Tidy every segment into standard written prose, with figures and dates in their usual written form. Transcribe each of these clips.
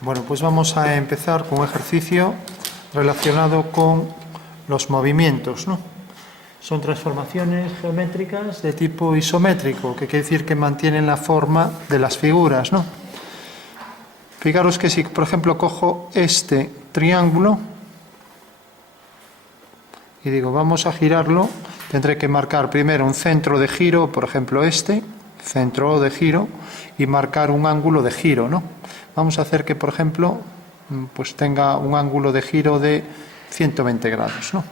Bueno, pues vamos a empezar con un ejercicio relacionado con los movimientos, ¿no? Son transformaciones geométricas de tipo isométrico, que quiere decir que mantienen la forma de las figuras, ¿no? Fijaros que si, por ejemplo, cojo este triángulo y digo, vamos a girarlo, tendré que marcar primero un centro de giro, por ejemplo este, centro de giro, y marcar un ángulo de giro, ¿no? Vamos a hacer que, por ejemplo, pues tenga un ángulo de giro de 120 grados, ¿no?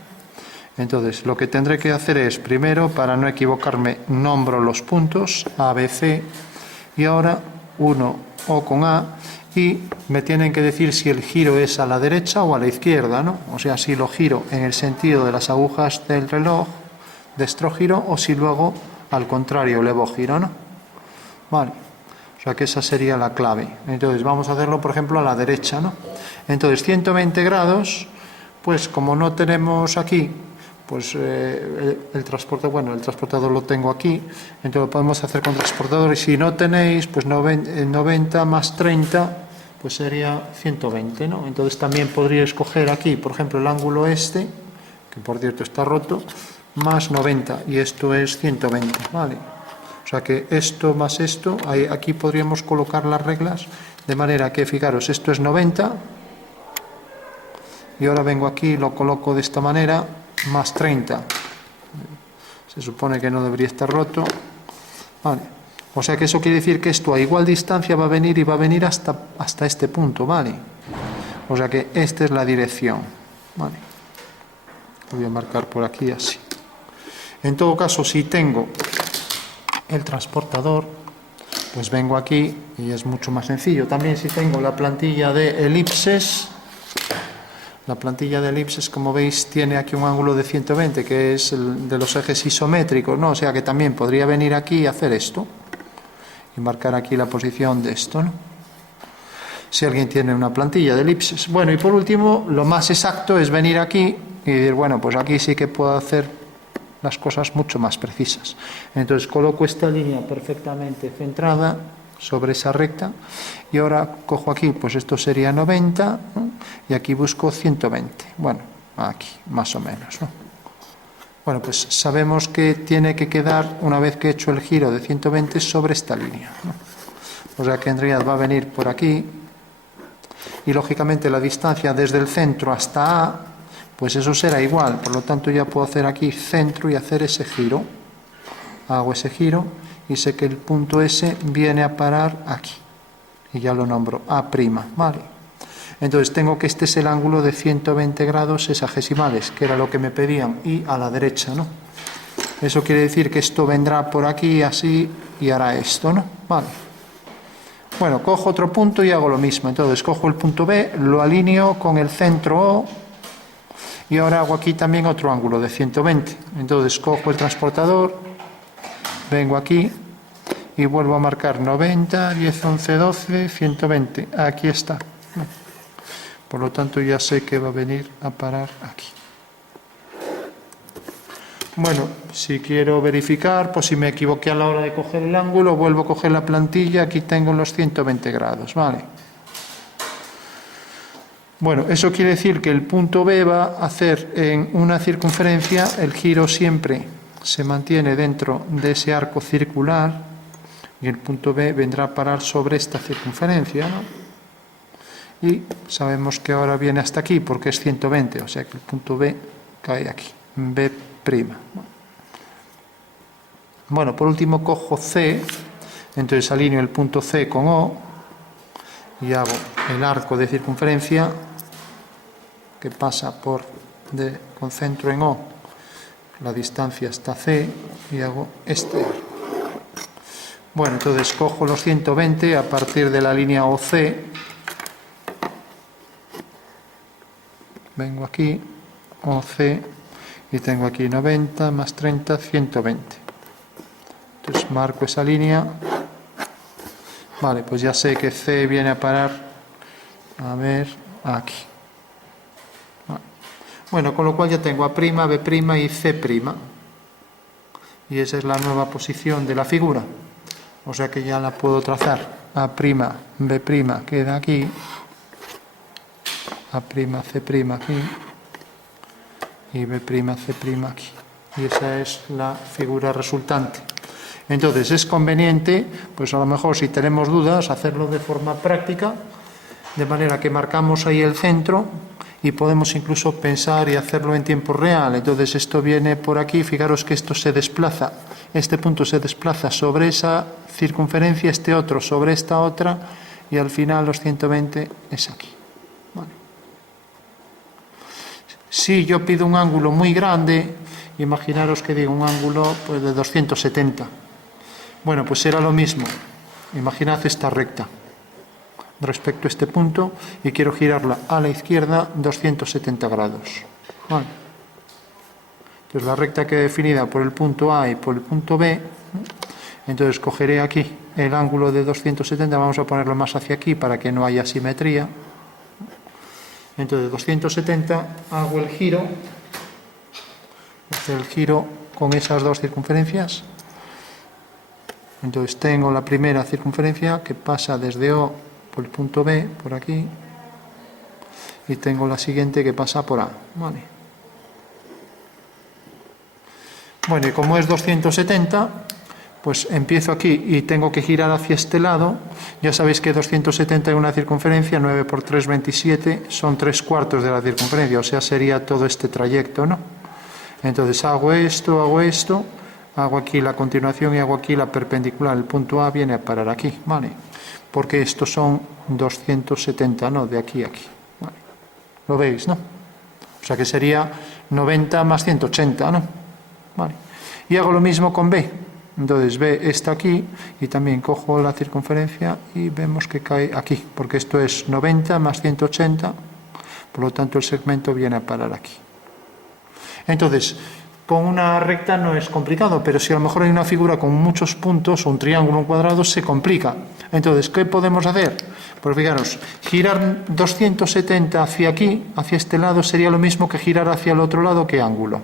Entonces, lo que tendré que hacer es, primero, para no equivocarme, nombro los puntos A, B, C, y ahora 1 O con A, y me tienen que decir si el giro es a la derecha o a la izquierda, ¿no? O sea, si lo giro en el sentido de las agujas del reloj de estrogiro o si luego al contrario levogiro, ¿no? Vale. O sea que esa sería la clave. Entonces vamos a hacerlo, por ejemplo, a la derecha, ¿no? Entonces 120 grados, pues como no tenemos aquí, pues el transportador lo tengo aquí, entonces lo podemos hacer con transportador, y si no tenéis, pues 90 más 30, pues sería 120, ¿no? Entonces también podría escoger aquí, por ejemplo, el ángulo este, que por cierto está roto, más 90, y esto es 120, ¿vale? O sea que esto más esto, aquí podríamos colocar las reglas, de manera que, fijaros, esto es 90, y ahora vengo aquí y lo coloco de esta manera, más 30. Se supone que no debería estar roto. Vale. O sea que eso quiere decir que esto a igual distancia va a venir y va a venir hasta este punto, ¿vale? O sea que esta es la dirección, ¿vale? Lo voy a marcar por aquí así. En todo caso, si tengo el transportador, pues vengo aquí y es mucho más sencillo. También si tengo la plantilla de elipses, como veis, tiene aquí un ángulo de 120, que es el de los ejes isométricos, ¿no? O sea que también podría venir aquí y hacer esto, y marcar aquí la posición de esto, ¿no? Si alguien tiene una plantilla de elipses. Bueno, y por último, lo más exacto es venir aquí y decir, bueno, pues aquí sí que puedo hacer las cosas mucho más precisas. Entonces coloco esta línea perfectamente centrada sobre esa recta, y ahora cojo aquí, pues esto sería 90, ¿no? Y aquí busco 120, bueno, aquí, más o menos, ¿no? Bueno, pues sabemos que tiene que quedar, una vez que he hecho el giro de 120, sobre esta línea, ¿no? O sea que en realidad va a venir por aquí, y lógicamente la distancia desde el centro hasta A, pues eso será igual, por lo tanto ya puedo hacer aquí centro y hacer ese giro. Hago ese giro y sé que el punto S viene a parar aquí, y ya lo nombro A', ¿vale? Entonces tengo que este es el ángulo de 120 grados sexagesimales, que era lo que me pedían, y a la derecha, ¿no? Eso quiere decir que esto vendrá por aquí así y hará esto, ¿no? Vale. Bueno, cojo otro punto y hago lo mismo. Entonces cojo el punto B, lo alineo con el centro O, y ahora hago aquí también otro ángulo de 120. Entonces cojo el transportador, vengo aquí y vuelvo a marcar 90, 10, 11, 12, 120. Aquí está. Por lo tanto ya sé que va a venir a parar aquí. Bueno, si quiero verificar, pues si me equivoqué a la hora de coger el ángulo, vuelvo a coger la plantilla, aquí tengo los 120 grados, ¿vale? Bueno, eso quiere decir que el punto B va a hacer en una circunferencia, el giro siempre se mantiene dentro de ese arco circular, y el punto B vendrá a parar sobre esta circunferencia, ¿no? Y sabemos que ahora viene hasta aquí porque es 120, o sea que el punto B cae aquí, B'. Bueno, por último cojo C, entonces alineo el punto C con O y hago el arco de circunferencia que pasa con centro en O, la distancia hasta C, y hago este arco. Bueno, entonces cojo los 120 a partir de la línea OC, vengo aquí, OC, y tengo aquí 90 más 30, 120. Entonces marco esa línea. Vale, pues ya sé que C viene a parar, a ver, aquí. Bueno, con lo cual ya tengo A', B' y C'. Y esa es la nueva posición de la figura. O sea que ya la puedo trazar. A', B' queda aquí. A'C' aquí y B'C' aquí. Y esa es la figura resultante. Entonces es conveniente, pues a lo mejor si tenemos dudas, hacerlo de forma práctica, de manera que marcamos ahí el centro y podemos incluso pensar y hacerlo en tiempo real. Entonces esto viene por aquí, fijaros que esto se desplaza, este punto se desplaza sobre esa circunferencia, este otro sobre esta otra, y al final los 120 es aquí. Vale. Si yo pido un ángulo muy grande, imaginaros que digo un ángulo pues, de 270. Bueno, pues será lo mismo. Imaginad esta recta respecto a este punto y quiero girarla a la izquierda 270 grados. Vale. Entonces la recta queda definida por el punto A y por el punto B. Entonces cogeré aquí el ángulo de 270, vamos a ponerlo más hacia aquí para que no haya simetría. Entonces 270 hago el giro con esas dos circunferencias. Entonces tengo la primera circunferencia que pasa desde O por el punto B, por aquí, y tengo la siguiente que pasa por A. Vale. Bueno, y como es 270, pues empiezo aquí y tengo que girar hacia este lado. Ya sabéis que 270 es una circunferencia, 9 por 3, 27, son 3/4 de la circunferencia, o sea, sería todo este trayecto, ¿no? Entonces hago esto, hago aquí la continuación y hago aquí la perpendicular. El punto A viene a parar aquí, ¿vale? Porque estos son 270, ¿no? De aquí a aquí. ¿Vale? ¿Lo veis, no? O sea que sería 90 más 180, ¿no? ¿Vale? Y hago lo mismo con B. Entonces B está aquí y también cojo la circunferencia y vemos que cae aquí, porque esto es 90 más 180, por lo tanto el segmento viene a parar aquí. Entonces, con una recta no es complicado, pero si a lo mejor hay una figura con muchos puntos, o un triángulo, un cuadrado, se complica. Entonces, ¿qué podemos hacer? Pues fijaros, girar 270 hacia aquí, hacia este lado, sería lo mismo que girar hacia el otro lado. ¿Qué ángulo?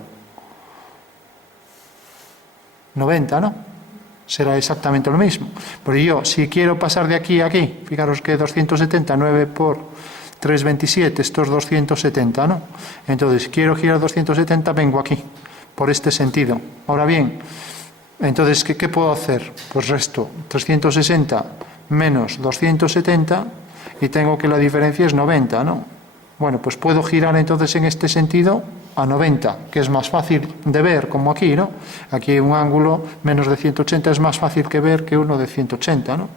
90, ¿no? Será exactamente lo mismo. Porque yo, si quiero pasar de aquí a aquí, fijaros que 270, 9 por 327, esto es 270, ¿no? Entonces, quiero girar 270, vengo aquí, por este sentido. Ahora bien, entonces, ¿qué puedo hacer? Pues resto 360 menos 270 y tengo que la diferencia es 90, ¿no? Bueno, pues puedo girar entonces en este sentido a 90, que es más fácil de ver, como aquí, ¿no? Aquí un ángulo menos de 180 es más fácil que ver que uno de 180, ¿no?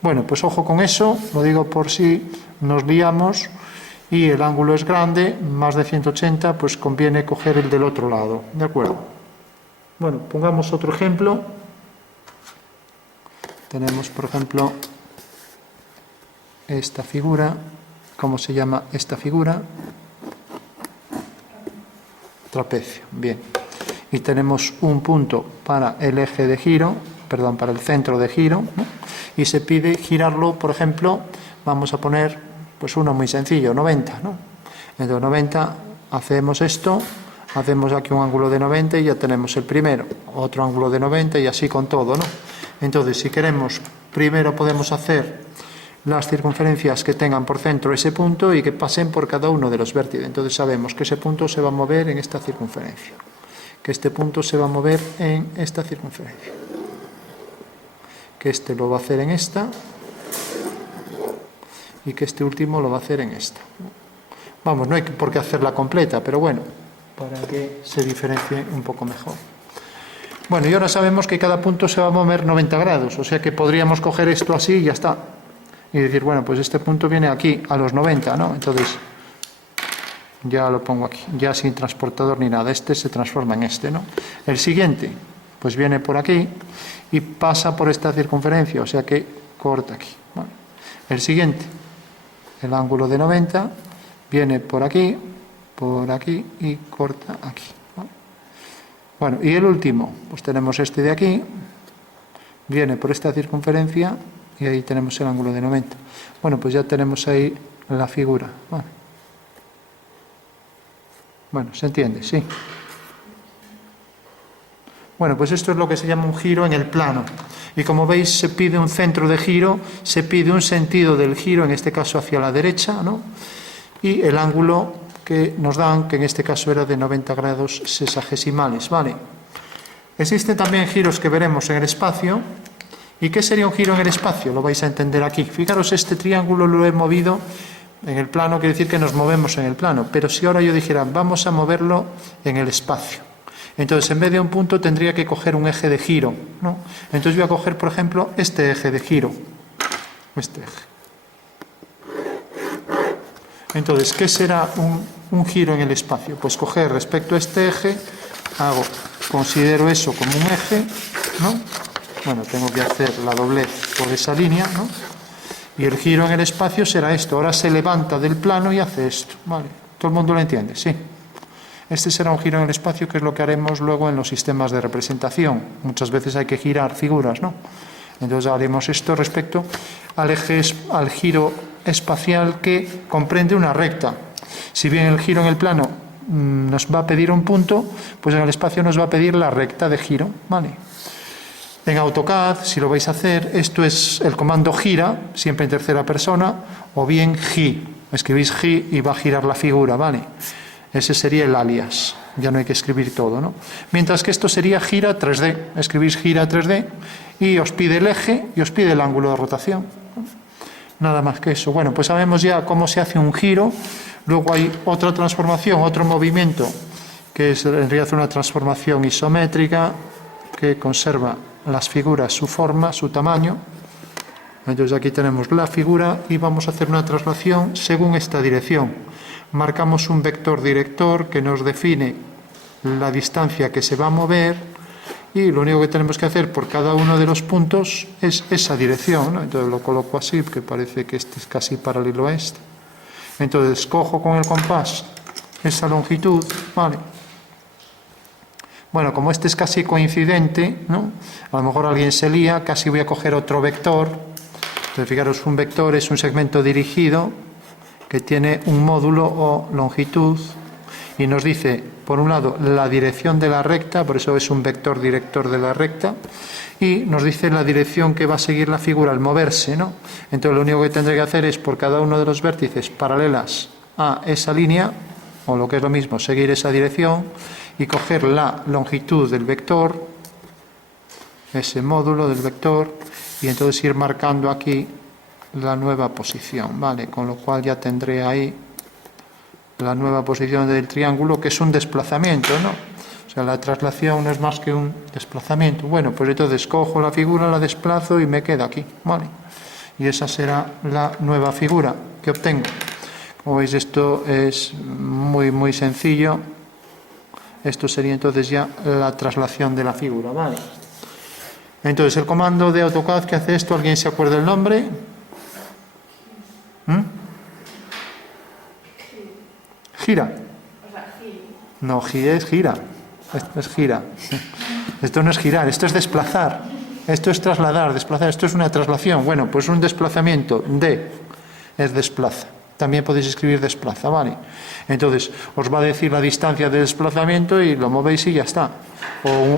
Bueno, pues ojo con eso, lo digo por si nos liamos y el ángulo es grande, más de 180, pues conviene coger el del otro lado, ¿de acuerdo? Bueno, pongamos otro ejemplo. Tenemos, por ejemplo, esta figura. ¿Cómo se llama esta figura? Trapecio, bien. Y tenemos un punto para el eje de giro, perdón, para el centro de giro, ¿no? Y se pide girarlo, por ejemplo, vamos a poner pues uno muy sencillo, 90, ¿no? Entonces 90, hacemos esto, hacemos aquí un ángulo de 90 y ya tenemos el primero, otro ángulo de 90 y así con todo, ¿no? Entonces, si queremos, primero podemos hacer las circunferencias que tengan por centro ese punto y que pasen por cada uno de los vértices. Entonces sabemos que ese punto se va a mover en esta circunferencia, que este punto se va a mover en esta circunferencia, que este lo va a hacer en esta y que este último lo va a hacer en esta. Vamos, no hay por qué hacerla completa, pero bueno, para que se diferencie un poco mejor. Bueno, y ahora sabemos que cada punto se va a mover 90 grados, o sea que podríamos coger esto así y ya está. Y decir, bueno, pues este punto viene aquí a los 90, ¿no? Entonces, ya lo pongo aquí, ya sin transportador ni nada. Este se transforma en este, ¿no? El siguiente, pues viene por aquí y pasa por esta circunferencia, o sea que corta aquí. Bueno, el siguiente, el ángulo de 90, viene por aquí y corta aquí. Bueno, y el último, pues tenemos este de aquí, viene por esta circunferencia y ahí tenemos el ángulo de 90. Bueno, pues ya tenemos ahí la figura. Bueno, ¿se entiende? Sí. Bueno, pues esto es lo que se llama un giro en el plano. Y como veis, se pide un centro de giro, se pide un sentido del giro, en este caso hacia la derecha, ¿no? y el ángulo que nos dan, que en este caso era de 90 grados sexagesimales, ¿vale? Existen también giros que veremos en el espacio. ¿Y qué sería un giro en el espacio? Lo vais a entender aquí. Fijaros, este triángulo lo he movido en el plano, quiere decir que nos movemos en el plano, pero si ahora yo dijera, vamos a moverlo en el espacio, entonces en vez de un punto tendría que coger un eje de giro, ¿no? Entonces voy a coger, por ejemplo, este eje de giro, este eje. Entonces, ¿qué será un giro en el espacio? Pues coger respecto a este eje, considero eso como un eje, ¿no? Bueno, tengo que hacer la doblez por esa línea, ¿no? Y el giro en el espacio será esto. Ahora se levanta del plano y hace esto, ¿vale? ¿Todo el mundo lo entiende? Sí. Este será un giro en el espacio, que es lo que haremos luego en los sistemas de representación. Muchas veces hay que girar figuras, ¿no? Entonces haremos esto respecto al eje, al giro espacial que comprende una recta. Si bien el giro en el plano nos va a pedir un punto, pues en el espacio nos va a pedir la recta de giro, ¿vale? En AutoCAD, si lo vais a hacer, esto es el comando gira, siempre en tercera persona, o bien gi. Escribís gi y va a girar la figura, ¿vale? Ese sería el alias, ya no hay que escribir todo, ¿no? Mientras que esto sería gira 3D, escribís gira 3D y os pide el eje y os pide el ángulo de rotación. Nada más que eso. Bueno, pues sabemos ya cómo se hace un giro. Luego hay otra transformación, otro movimiento, que es en realidad una transformación isométrica que conserva las figuras, su forma, su tamaño. Entonces aquí tenemos la figura y vamos a hacer una traslación según esta dirección. Marcamos un vector director que nos define la distancia que se va a mover y lo único que tenemos que hacer por cada uno de los puntos es esa dirección, ¿no? Entonces lo coloco así, que parece que este es casi paralelo a este. Entonces cojo con el compás esa longitud, ¿vale? Bueno, como este es casi coincidente, ¿no? A lo mejor alguien se lía, casi voy a coger otro vector. Entonces, fijaros, un vector es un segmento dirigido que tiene un módulo o longitud y nos dice, por un lado, la dirección de la recta, por eso es un vector director de la recta, y nos dice la dirección que va a seguir la figura al moverse, ¿no? Entonces, lo único que tendré que hacer es, por cada uno de los vértices paralelas a esa línea, o lo que es lo mismo, seguir esa dirección, y coger la longitud del vector, ese módulo del vector, y entonces ir marcando aquí la nueva posición, ¿vale? Con lo cual ya tendré ahí la nueva posición del triángulo, que es un desplazamiento, ¿no? O sea, la traslación no es más que un desplazamiento. Bueno, pues entonces cojo la figura, la desplazo y me queda aquí, ¿vale? Y esa será la nueva figura que obtengo. Como veis, esto es muy sencillo. Esto sería entonces ya la traslación de la figura, ¿vale? Entonces, el comando de AutoCAD que hace esto, ¿alguien se acuerda el nombre? Gira. No, es gira. Esto es gira. Esto no es girar, esto es desplazar. Esto es trasladar, desplazar. Esto es una traslación. Bueno, pues un desplazamiento de es desplaza. También podéis escribir desplaza, ¿vale? Entonces, os va a decir la distancia de desplazamiento y lo movéis y ya está.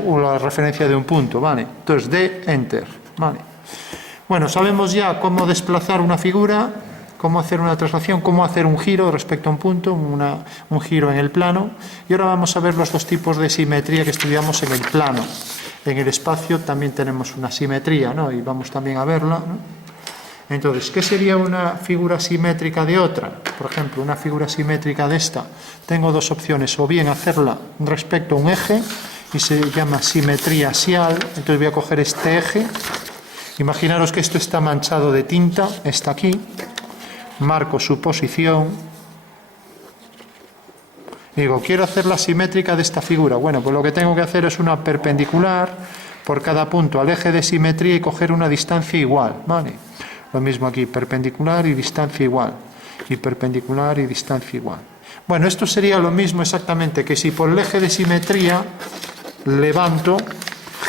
O la referencia de un punto, ¿vale? Entonces, de enter, ¿vale? Bueno, sabemos ya cómo desplazar una figura, cómo hacer una traslación, cómo hacer un giro respecto a un punto, un giro en el plano. Y ahora vamos a ver los dos tipos de simetría que estudiamos en el plano. En el espacio también tenemos una simetría, ¿no? Y vamos también a verla, ¿no? Entonces, ¿qué sería una figura simétrica de otra? Por ejemplo, una figura simétrica de esta. Tengo dos opciones, o bien hacerla respecto a un eje, y se llama simetría axial. Entonces voy a coger este eje. Imaginaros que esto está manchado de tinta, está aquí. Marco su posición. Digo, quiero hacerla simétrica de esta figura. Bueno, pues lo que tengo que hacer es una perpendicular por cada punto al eje de simetría y coger una distancia igual, ¿vale? Lo mismo aquí, perpendicular y distancia igual. Y perpendicular y distancia igual. Bueno, esto sería lo mismo exactamente que si por el eje de simetría levanto,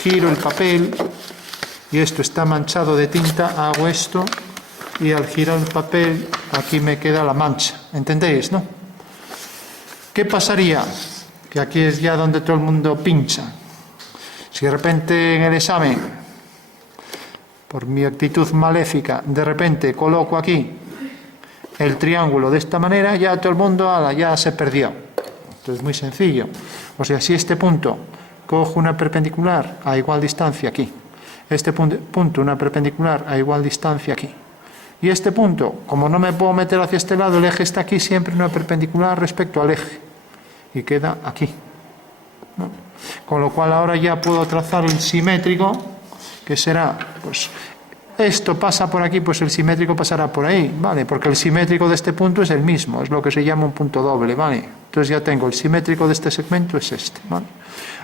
giro el papel y esto está manchado de tinta, hago esto y al girar el papel aquí me queda la mancha. ¿Entendéis, no? ¿Qué pasaría? Que aquí es ya donde todo el mundo pincha. Si de repente en el examen, por mi actitud maléfica, de repente coloco aquí el triángulo de esta manera, ya todo el mundo ya se perdió. Esto es muy sencillo. O sea, si este punto cojo una perpendicular a igual distancia aquí, este punto una perpendicular a igual distancia aquí, y este punto, como no me puedo meter hacia este lado, el eje está aquí, siempre una perpendicular respecto al eje, y queda aquí, ¿no? Con lo cual ahora ya puedo trazar el simétrico, que será, pues, esto pasa por aquí, pues el simétrico pasará por ahí, ¿vale? Porque el simétrico de este punto es el mismo, es lo que se llama un punto doble, ¿vale? Entonces ya tengo el simétrico de este segmento es este, ¿vale?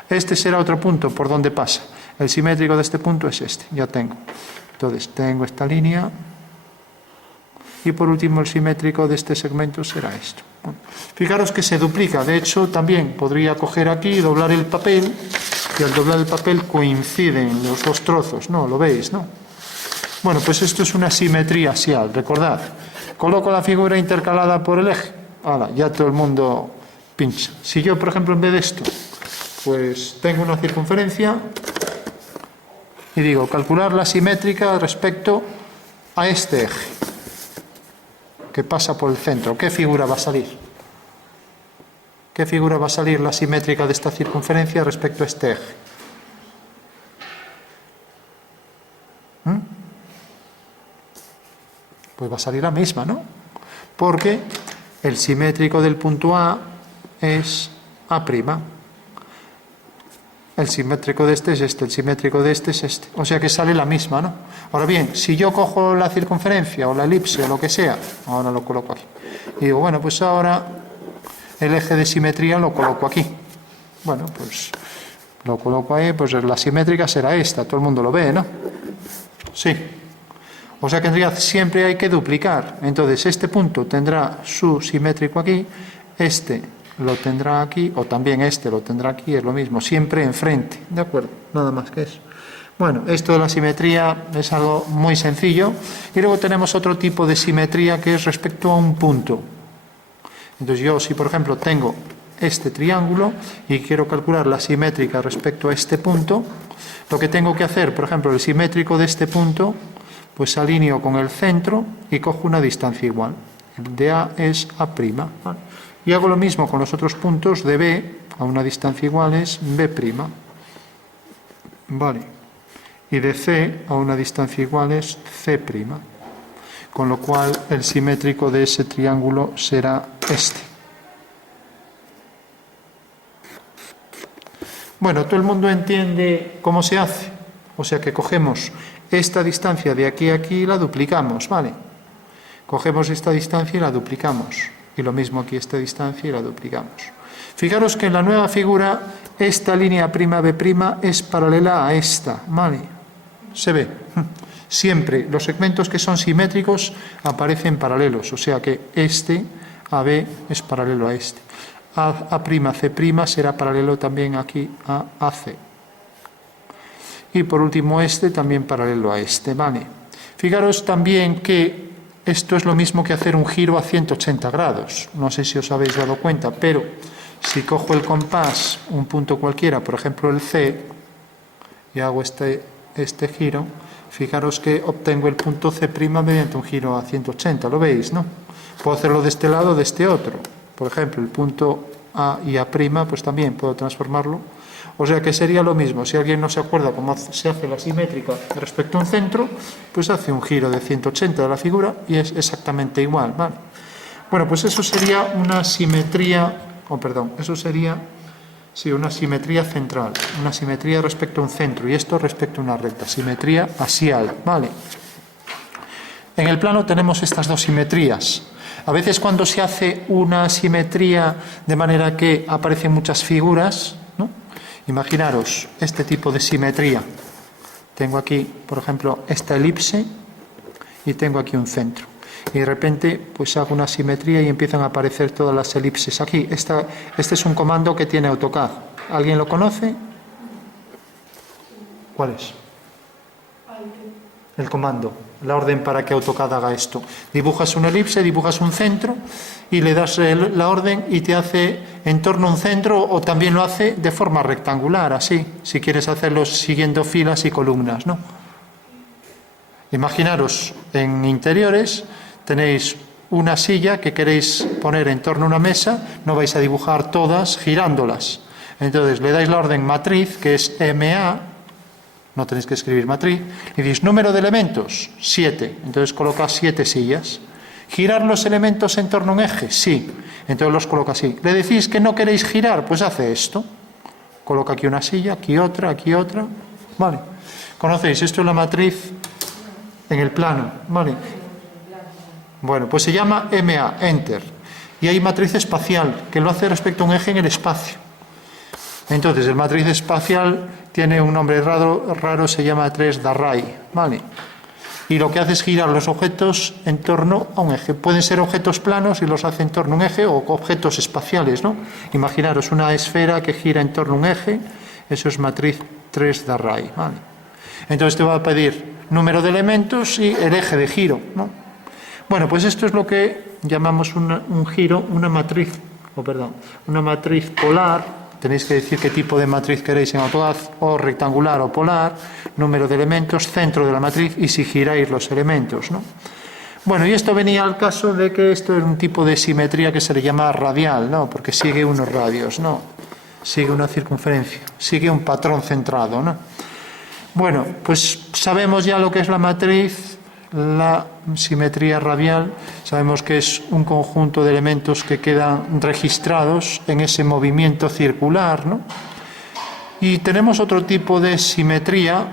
Este será otro punto por donde pasa. El simétrico de este punto es este, ya tengo. Entonces tengo esta línea. Y por último el simétrico de este segmento será esto. Bueno, fijaros que se duplica. De hecho, también podría coger aquí y doblar el papel. Y al doblar el papel coinciden los dos trozos, ¿no? ¿Lo veis, no? Bueno, pues esto es una simetría axial, recordad. Coloco la figura intercalada por el eje. Ahora, ya todo el mundo pincha. Si yo, por ejemplo, en vez de esto, pues tengo una circunferencia y digo, calcular la simétrica respecto a este eje que pasa por el centro. ¿Qué figura va a salir? ¿Qué figura va a salir la simétrica de esta circunferencia respecto a este eje? Pues va a salir la misma, ¿no? Porque el simétrico del punto A es A'. El simétrico de este es este, el simétrico de este es este. O sea que sale la misma, ¿no? Ahora bien, si yo cojo la circunferencia o la elipse o lo que sea, ahora lo coloco aquí. Y digo, bueno, pues ahora el eje de simetría lo coloco aquí. Bueno, pues lo coloco ahí, pues la simétrica será esta, todo el mundo lo ve, ¿no? Sí. O sea que en realidad siempre hay que duplicar. Entonces este punto tendrá su simétrico aquí, este lo tendrá aquí, o también este lo tendrá aquí, es lo mismo, siempre enfrente, ¿de acuerdo? Nada más que eso. Bueno, esto de la simetría es algo muy sencillo. Y luego tenemos otro tipo de simetría que es respecto a un punto. Entonces yo, si por ejemplo tengo este triángulo y quiero calcular la simétrica respecto a este punto, lo que tengo que hacer, por ejemplo, el simétrico de este punto, pues alineo con el centro y cojo una distancia igual. El de A es A', ¿vale? Y hago lo mismo con los otros puntos de B, a una distancia igual es B', ¿vale? Y de C a una distancia igual es C', con lo cual el simétrico de ese triángulo será este. Bueno, todo el mundo entiende cómo se hace, o sea que cogemos esta distancia de aquí a aquí y la duplicamos, ¿vale? Cogemos esta distancia y la duplicamos. Y lo mismo aquí, esta distancia y la duplicamos. Fijaros que en la nueva figura, esta línea B' es paralela a esta, ¿vale? Se ve. Siempre los segmentos que son simétricos aparecen paralelos, o sea que este AB es paralelo a este. A'C' será paralelo también aquí a AC. Y por último este también paralelo a este, ¿vale? Fijaros también que esto es lo mismo que hacer un giro a 180 grados. No sé si os habéis dado cuenta, pero si cojo el compás, un punto cualquiera, por ejemplo el C, y hago este giro, fijaros que obtengo el punto C' mediante un giro a 180. ¿Lo veis, no? Puedo hacerlo de este lado o de este otro. Por ejemplo, el punto A y A', pues también puedo transformarlo. O sea que sería lo mismo. Si alguien no se acuerda cómo se hace la simétrica respecto a un centro, pues hace un giro de 180 de la figura y es exactamente igual, ¿vale? Bueno, pues eso sería una simetría, eso sería, sí, una simetría central, una simetría respecto a un centro y esto respecto a una recta, simetría axial, ¿vale? En el plano tenemos estas dos simetrías. A veces cuando se hace una simetría de manera que aparecen muchas figuras, ¿no? Imaginaros este tipo de simetría. Tengo aquí, por ejemplo, esta elipse y tengo aquí un centro. Y de repente, pues hago una simetría y empiezan a aparecer todas las elipses aquí. Este es un comando que tiene AutoCAD. ¿Alguien lo conoce? ¿Cuál es? El comando, la orden para que AutoCAD haga esto. Dibujas una elipse, dibujas un centro y le das la orden y te hace en torno a un centro o también lo hace de forma rectangular, así, si quieres hacerlo siguiendo filas y columnas, ¿no? Imaginaros, en interiores tenéis una silla que queréis poner en torno a una mesa, no vais a dibujar todas girándolas. Entonces le dais la orden matriz, que es MA, no tenéis que escribir matriz, y dices número de elementos, 7. Entonces colocas 7 sillas. ¿Girar los elementos en torno a un eje? Sí. Entonces los coloca así. ¿Le decís que no queréis girar? Pues hace esto. Coloca aquí una silla, aquí otra, aquí otra. Vale. ¿Conocéis? Esto es la matriz en el plano. Vale. Bueno, pues se llama MA, Enter. Y hay matriz espacial, que lo hace respecto a un eje en el espacio. Entonces, el matriz espacial tiene un nombre raro, se llama 3 d'array, ¿vale? Y lo que hace es girar los objetos en torno a un eje. Pueden ser objetos planos y los hace en torno a un eje, o objetos espaciales, ¿no? Imaginaros una esfera que gira en torno a un eje, eso es matriz 3 d'array, ¿vale? Entonces te va a pedir número de elementos y el eje de giro, ¿no? Bueno, pues esto es lo que llamamos un giro, una matriz polar. Tenéis que decir qué tipo de matriz queréis en AutoCAD, o rectangular o polar, número de elementos, centro de la matriz y si giráis los elementos, ¿no? Bueno, y esto venía al caso de que esto es un tipo de simetría que se le llama radial, ¿no? Porque sigue unos radios, ¿no? Sigue una circunferencia, sigue un patrón centrado, ¿no? Bueno, pues sabemos ya lo que es la matriz, la simetría radial. Sabemos que es un conjunto de elementos que quedan registrados en ese movimiento circular, ¿no? Y tenemos otro tipo de simetría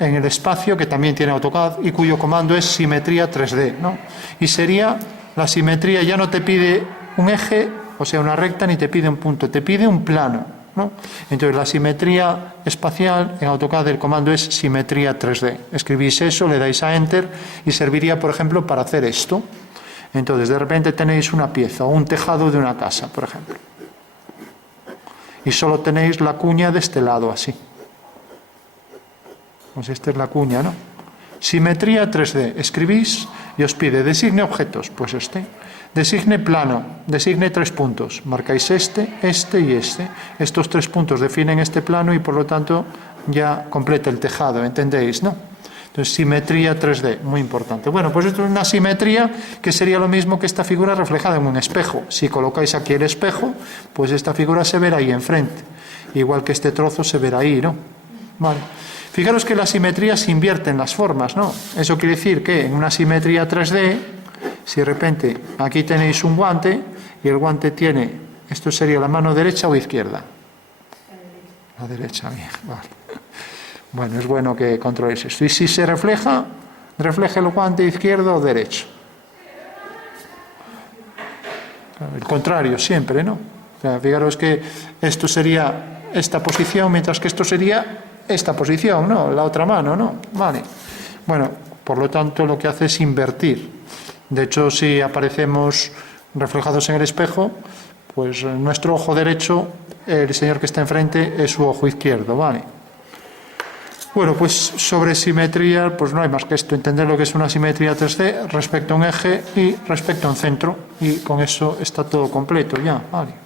en el espacio que también tiene AutoCAD y cuyo comando es simetría 3D, ¿no? Y sería la simetría, ya no te pide un eje, o sea, una recta, ni te pide un punto, te pide un plano, ¿no? Entonces la simetría espacial en AutoCAD el comando es simetría 3D. Escribís eso, le dais a Enter y serviría, por ejemplo, para hacer esto. Entonces de repente tenéis una pieza o un tejado de una casa, por ejemplo, y solo tenéis la cuña de este lado así. Pues esta es la cuña, ¿no? Simetría 3D. Escribís y os pide designe objetos, pues este. Designe plano, designe 3 puntos. Marcáis este y este. Estos 3 puntos definen este plano y por lo tanto ya completa el tejado, ¿entendéis, no? Entonces, simetría 3D, muy importante. Bueno, pues esto es una simetría que sería lo mismo que esta figura reflejada en un espejo. Si colocáis aquí el espejo, pues esta figura se verá ahí enfrente. Igual que este trozo se verá ahí, ¿no? Vale. Fijaros que las simetrías invierten las formas, ¿no? Eso quiere decir que en una simetría 3D, si de repente aquí tenéis un guante y el guante tiene, esto sería la mano derecha o izquierda. La derecha, bien, vale. Bueno, es bueno que controléis esto. Y si se refleja el guante izquierdo o derecho. El contrario siempre, ¿no? O sea, fijaros que esto sería esta posición, mientras que esto sería esta posición, ¿no? La otra mano, ¿no? Vale. Bueno, por lo tanto lo que hace es invertir. De hecho, si aparecemos reflejados en el espejo, pues nuestro ojo derecho, el señor que está enfrente, es su ojo izquierdo, ¿vale? Bueno, pues sobre simetría, pues no hay más que esto, entender lo que es una simetría 3D respecto a un eje y respecto a un centro, y con eso está todo completo ya, ¿vale?